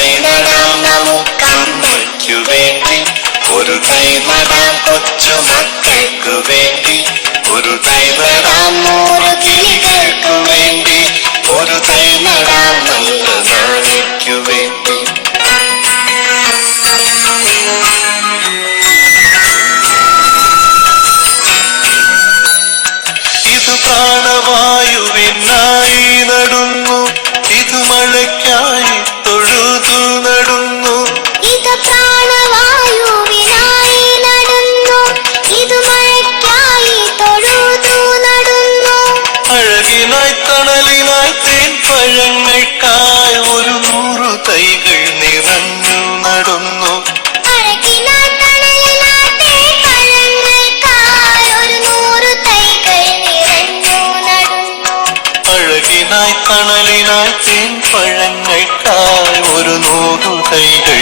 തൈ നടാം നമുക്കമ്മയ്ക്കു വേണ്ടി, ഒരു തൈ നടാം കൊച്ചു മക്കൾക്കു വേണ്ടി, ഒരു തൈ നടാം 100 കിളികൾക്കു വേണ്ടി, ഒരു തൈ നടാം നല്ല നാളേക്കു വേണ്ടി. ഇത് പ്രാണവായുവിനായി നടുന്നു, ഇത് മഴയ്ക്കായി തൊഴുതു നടുന്നു. ഇത് പ്രാണവായുവിനായി നടുന്നു, ഇത് മഴയ്ക്കായി തൊഴുതു നടുന്നു. അഴകിനായി തണലിനായി തേൻ പഴങ്ങൾക്കായി 100 തൈകൾ നിറഞ്ഞു നടുന്നു. അഴകിനായി തണലിനായി തേൻ പഴങ്ങൾക്കായി 100 തൈകൾ നിറഞ്ഞു നടുന്നു. അഴകിനായി തണലിനായി തേൻ പഴങ്ങൾക്കായി 100 തൈകൾ